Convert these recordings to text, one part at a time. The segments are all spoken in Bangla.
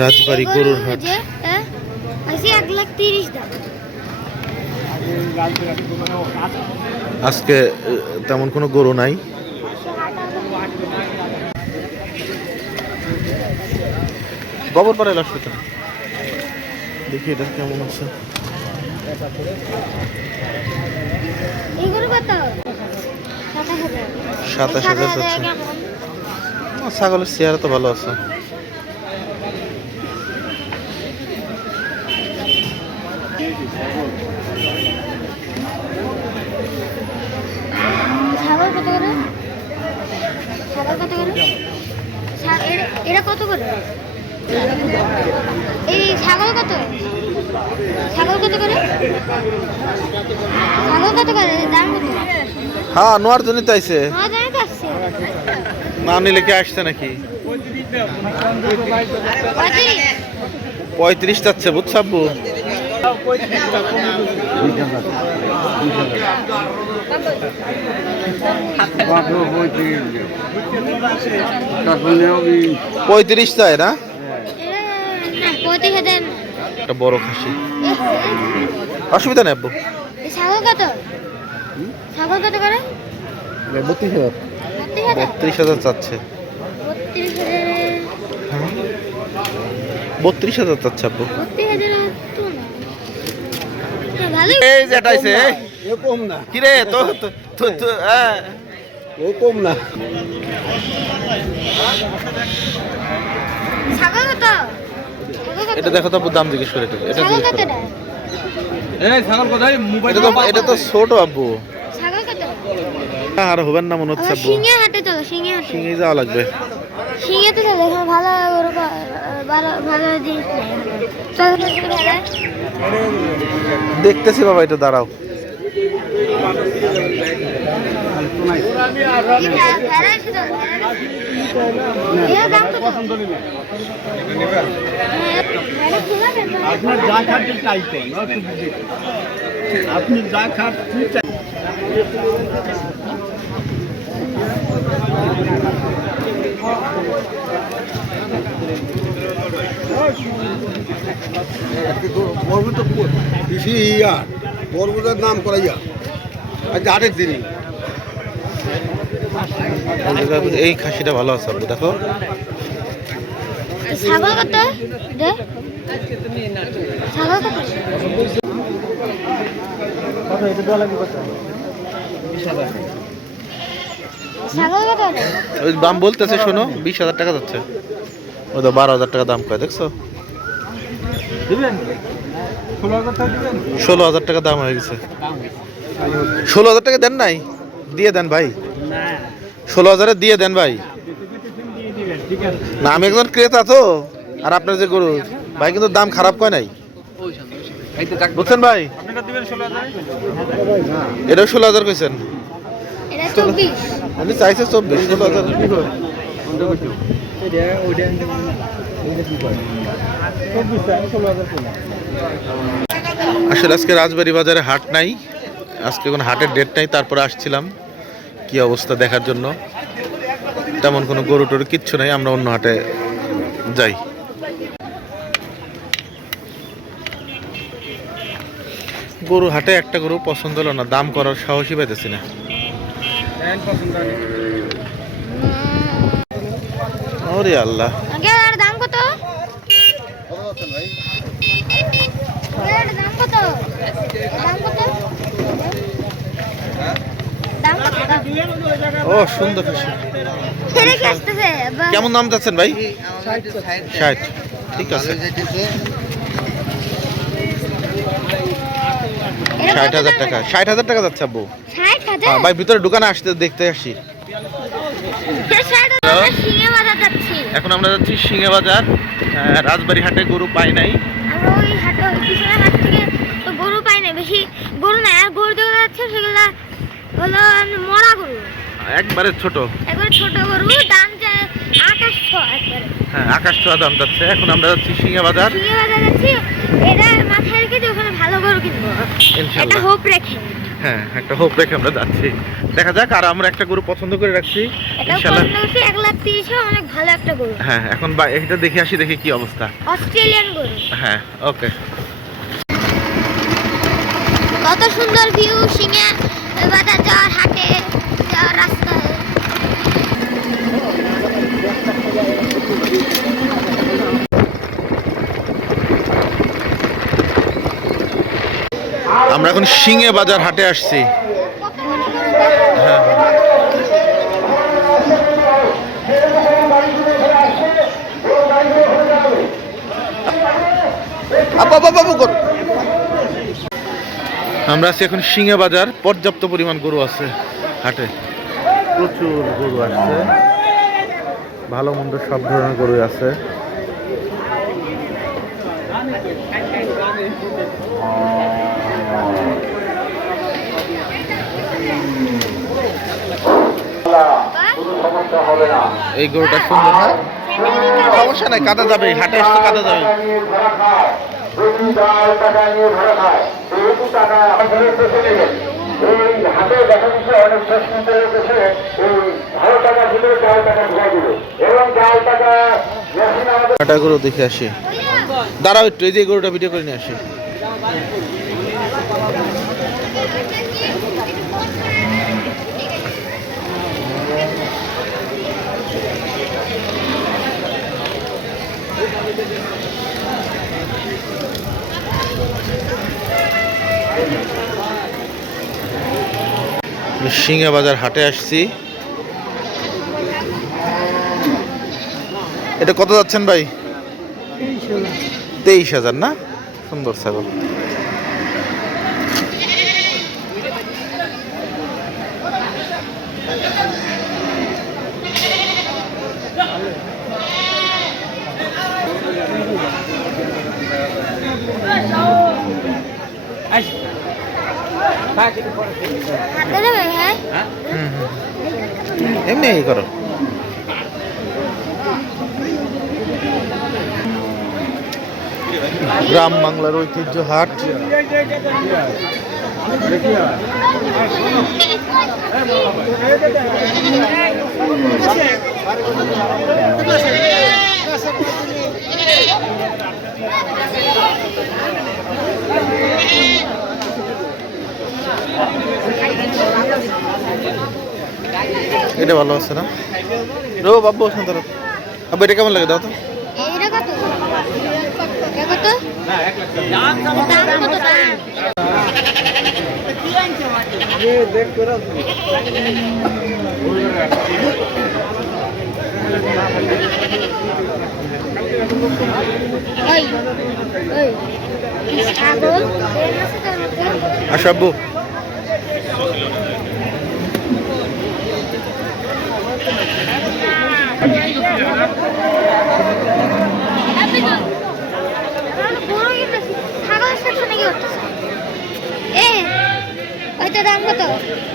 রাজবাড়ি গরুর হাট। আজকে তেমন কোনো গরু নাই। গোবর পাড়ায় লাশ পেতে দেখি এটা কেমন আছে। সাতাশ হাজার যাচ্ছে। ছাগলের চেহারা তো ভালো আছে। এটা কত করে? এই ছাগল কত? ছাগল কত করে? ছাগল কত করে? দাম কত? হ্যাঁ নোয়ার জন্য তো আইছে। হ্যাঁ জানি তো আসছে। না নিলে কি আসছে নাকি? 35 যাচ্ছে বুঝছো আব্বু। পঁয়ত্রিশ চায় না? একটা বড় খাসি। অসুবিধা নেই আব্বু। ছাগল কত? ছাগল কত করে? 32,000। 32,000 চাচ্ছে। 32,000 চাচ্ছে আব্বু। এই যেটাইছে এ কম না। কি রে তো হ্যাঁ ও কম না। ছাগল কত? এটা দেখো তো দাম জিজ্ঞেস করে এটা ছাগল কত? এই ছাগল কোথায়? মোবাইল এটা তো ছোট আব্বু। ছাগল কত? আর হবেন না মনে হচ্ছে আব্বু। সিংহে হাটে চলো, সিংহে হাটে। সিংহে যাওয়া লাগবে। সিংহে তো চলো, এখানে ভালো ভালো ভালো জিনিস নেই। চলো দেখতেছি বাবা, এটা দাঁড়াও। আপনার যা খাচ্ছেন তাই তো, আপনি যা খাচ্ছেন। বরবুদের নাম করাইয়া আজকে আরেক দিনই এই খাসিটা ভালো আছে আব্বু, দেখো। ছাগল কত? ছাগল কত? ছাগল কত? ওই দাম বলতেছে শোনো, 20,000 টাকা যাচ্ছে। ওই তো 12,000 টাকা দাম কয়, দেখছো? 16,000 টাকা দাম হয়ে গেছে। 16,000 টাকা দেন নাই? দিয়ে দেন ভাই। 16,000 দিয়ে দেন ভাই। না আমি একজন ক্রেতা তো, আর আপনার যে গরু ভাই কিন্তু দাম খারাপ কয় নাই, বুঝছেন ভাই? এটাও 16,000 কইছেন? আপনি চাইছে 24, 16,000। আসলে আজকে রাজবাড়ি বাজারে হাট নাই, আজকে কোনো হাটের ডেট নাই। তারপরে আসছিলাম কি অবস্থা দেখার জন্য। তেমন কোনো গরু টরু কিচ্ছু নাই, আমরা অন্য হাটে যাই। গরু হাটে একটা গরু পছন্দ হলো না, দাম করার সাহসই পাইতেছি না। ওরে আল্লাহ, দাম কত? দাম কত? দাম কত? ও সুন্দর খাসি। কেমন দাম চাচ্ছেন ভাই? 60। ঠিক আছে, 60,000 টাকা। 60,000 টাকা যাচ্ছে আব্বু। ভাই ভিতরে দোকানে আসতে দেখতে আসি। এখন আমরা যাচ্ছি সিংহে বাজার। রাজবাড়ি হাটে গরু পাই নাই। গরু পাই না, বেশি গরু নাই। আর গরু যেগুলো যাচ্ছে সেগুলো হলো মরা গরু, একবারে ছোট গরু। দাম যায় 2800 একবারে। হ্যাঁ 2800 দাম যাচ্ছে। এখন আমরা যাচ্ছি সিংহে বাজার। যাচ্ছি, এটা মাথায় রেখে যে ওখানে ভালো গরু কিনবো, এটা হোপ রেখে। হ্যাঁ একটা হোপ রেখে আমরা যাচ্ছি, দেখা যাক। আর আমরা একটা গরু পছন্দ করে রাখছি এটা ইনশাআল্লাহ। পছন্দ হচ্ছে 1,30,000 অনেক ভালো একটা গরু। হ্যাঁ এখন এটা দেখে আসি, দেখি কি অবস্থা। অস্ট্রেলিয়ান গরু। হ্যাঁ ওকে। কত সুন্দর ভিউ সিংহে বাজার যাওয়ার হাটে যাওয়ার রাস্তায়। আমরা এখন সিংহে বাজার হাটে আসছি। কত বড় গরু দেখো। হ্যাঁ আমরা আছি এখন সিংহে বাজার। পর্যাপ্ত পরিমাণ গরু আছে হাটে, প্রচুর গরু আসছে, ভালো মন্দ সব ধরনের গরু আছে। এই গরুটা সুন্দর, হ্যাঁ সমস্যা নাই, কাদা যাবে, হাটে আসতে কাদা যাবে। কাটা গরু দেখে আসি, দাঁড়াও একটু, এই যে গরুটা ভিডিও করে নিয়ে আসি। সিংহে বাজার হাটে আসছি। এটা কত যাচ্ছেন ভাই? 23,000 না? সুন্দর ছাগল। হাটে যাবে হ্যাঁ? এমনি এই করো। গ্রাম বাংলার ঐতিহ্য হাট। এটা ভালো আছে না? রো বাবু সুন্দর। আব্বু এটা কেমন লাগে দাও তো? এটা কত? এটা কত? দাম কত দাম? ওই ওই ছাগল আসো আব্বু।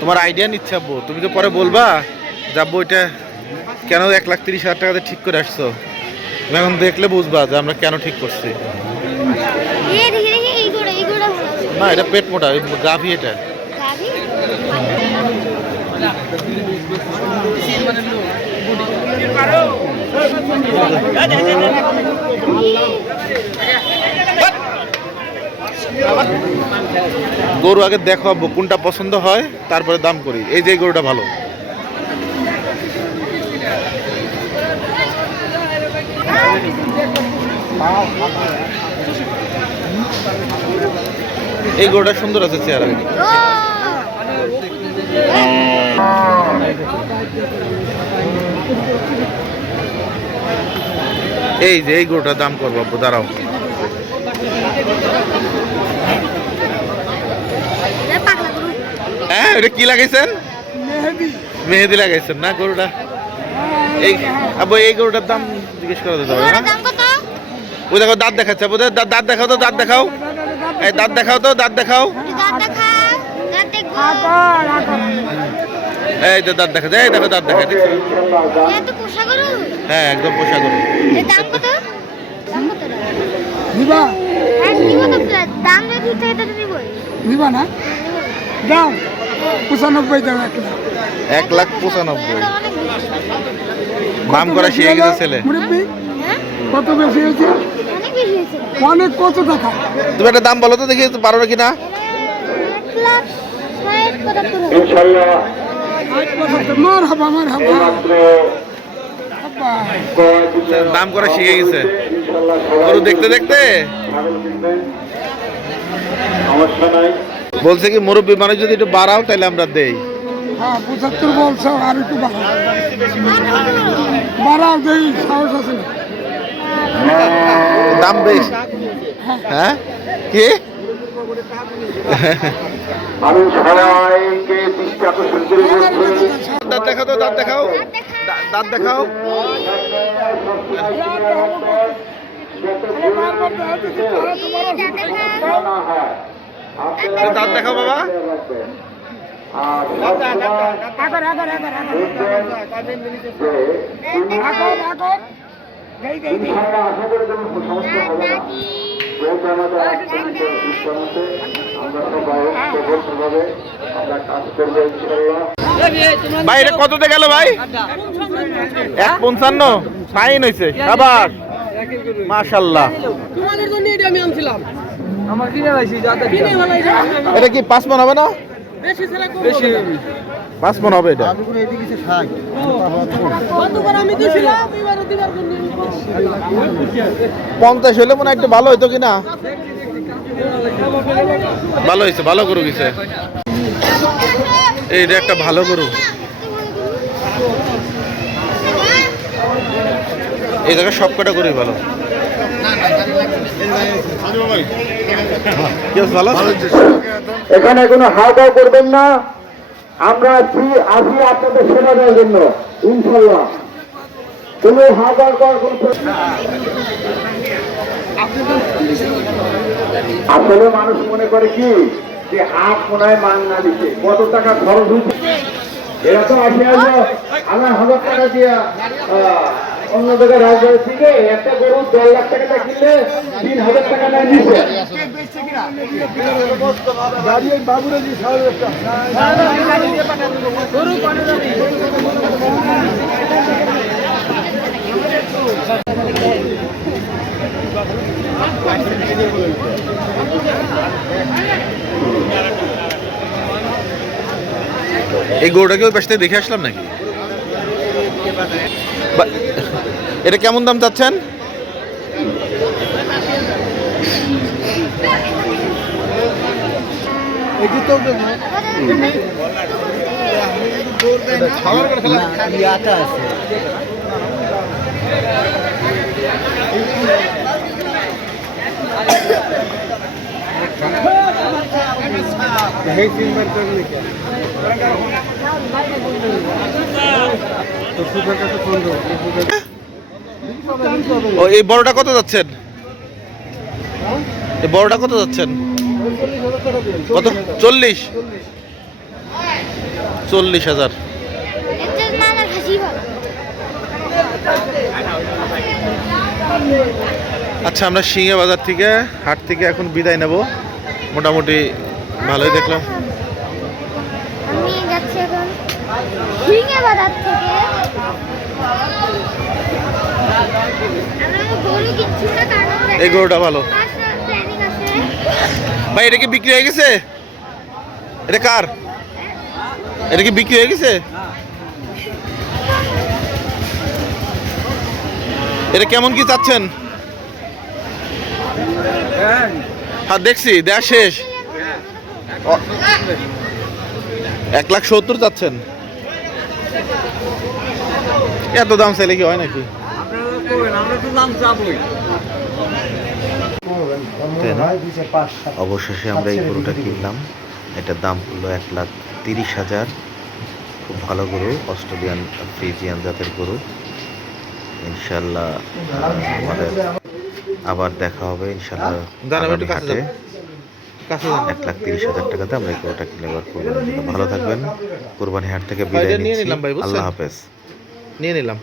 তোমার আইডিয়া নিচ্ছে আব্বু, তুমি তো পরে বলবা যাবো এটা কেন 1,30,000 টাকাতে ঠিক করে আসছো। তুমি এখন দেখলে বুঝবা যে আমরা কেন ঠিক করছি। না এটা পেট মোটা, গাভী এটা। গরু আগে দেখো আব্বু, কোনটা পছন্দ হয় তারপরে দাম করি। এই যে গরুটা ভালো। এই গরুটা সুন্দর আছে চেহারা। এই যে এই গরুটার দাম করবো আব্বু, দাঁড়াও। হ্যাঁ এটা কি লাগাইছেন? মেহেদি লাগাইছেন না গরুটা? এই আব্বু এই গরুটার দাম জিজ্ঞেস করে দিতে হবে না? ওই দেখো দাঁত দেখাচ্ছে আব্বু, দাঁত দেখাও তো, দাঁত দেখাও। এই দাঁত দেখাও তো, দাঁত দেখাও। এই তো দাঁত দেখাচ্ছে, এই দেখো দাঁত দেখা। হ্যাঁ একদম পোষা গরু। দাম 95 দাম 1,95,000 এটা অনেক বেশি। নাম করা শিখে গেছে ছেলে। মুরব্বী হ্যাঁ কত বেশি হয়েছে? অনেক বেশি হয়েছে। অনেক কত টাকা? তুমি একটা দাম বলো তো দেখি পারো কিনা। 1,60,75,000 মারহাবা মারহাবা। আব্বা দাম করা শিখে গেছে গরু দেখতে দেখতে। বলছে কি মুরব্বী মানুষ যদি একটু বাড়াও তাহলে আমরা দেই। হ্যাঁ 75 বলছো আর একটু বাড়াও। বাড়াও দেই সাহস আছে না। দাম বেশ। হ্যাঁ কি আমি সবাইকে দৃষ্টি আকর্ষণ করে বলছি দাঁত দেখাও তো, দাঁত দেখাও, দাঁত দেখাও। দাঁত দেখাও বাবা। আশা করে কোনো সমস্যা হবে না। যেহেতু আমাদের আমরা সবাই সফলভাবে আমরা কাজ করবো ইনশাল্লাহ। ভাই এটা কততে গেল ভাই? 1,55 ফাইন হয়েছে। আবার মাশাআল্লাহ। তোমাদের জন্য এটা আমি আনছিলাম। আমার কিনে লাইছি যাতে কিনে লাইছি। এটা কি 5 মণ হবে না? বেশি ছেলে বেশি 5 মণ হবে এটা। আমি কোনো এদিকে কিছু খাই কতবার আমি দিছিলাম এবারে দিবার জন্য 50 হইলে মনে হয় একটু ভালো হইতো কিনা। ভালো হয়েছে, ভালো গরু গেছে। এইটা একটা ভালো গরু। এই জায়গায় সব কটা গরুই ভালো। কি অবস্থা, ভালো? এখানে কোনো হাওয়া করবেন না। আমরা আসি আপনাদের সেবা দেওয়ার জন্য ইনশাল্লাহ। কোনো হাওয়া করার কোনো আসলে মানুষ মনে করে কি যে হাত মনে মান না দিচ্ছে, কত টাকা খরচ হচ্ছে। এরা তো আসে আসলো আমার 1,000 টাকা দিয়ে অন্য জায়গায় রাজবাড়ি থেকে একটা গরু 10 লাখ টাকা কিনলে 3,000 টাকা নেয় নিচ্ছে। এই গরুটাকে ওই পাশ থেকে দেখে আসলাম নাকি? এটা কেমন দাম চাচ্ছেন? ও এই বড়টা কত যাচ্ছেন? এই বড়টা কত যাচ্ছেন? কত? 40,000। এটা মামার খাসি ভালো। আচ্ছা, আমরা সিংহে বাজার থেকে হাট থেকে এখন বিদায় নেব। মোটামুটি ভালোই দেখলাম। আমি যাচ্ছি এখন সিংহে বাজার থেকে। আমরা গরু কিনছি না কারণ এই গরুটা ভালো। প্ল্যানিং আছে। ভাই এটা কি বিক্রি হয়ে গেছে? এটা কার? এটা কি বিক্রি হয়ে গেছে? এটা কেমন কি চাচ্ছেন? হ্যাঁ দেখছি, দেয়া শেষ। 1,70,000 চাচ্ছেন। এত দাম চাইলে কি হয় নাকি? অবশেষে আমরা এই গরুটা কিনলাম। এটার দাম পড়লো 1,30,000। খুব ভালো গরু, অস্ট্রেলিয়ান ফ্রিজিয়ান জাতের গরু। ইনশাল্লাহ আমাদের আবার দেখা হবে ইনশাল্লাহ আগামী হাটে। 1,30,000 টাকাতে আমরা এই গরুটা কিনে এবার কোরবানির জন্য। ভালো থাকবেন। কোরবানি হাট থেকে বিদায় নিচ্ছি। আল্লাহ হাফেজ। নিয়ে নিলাম।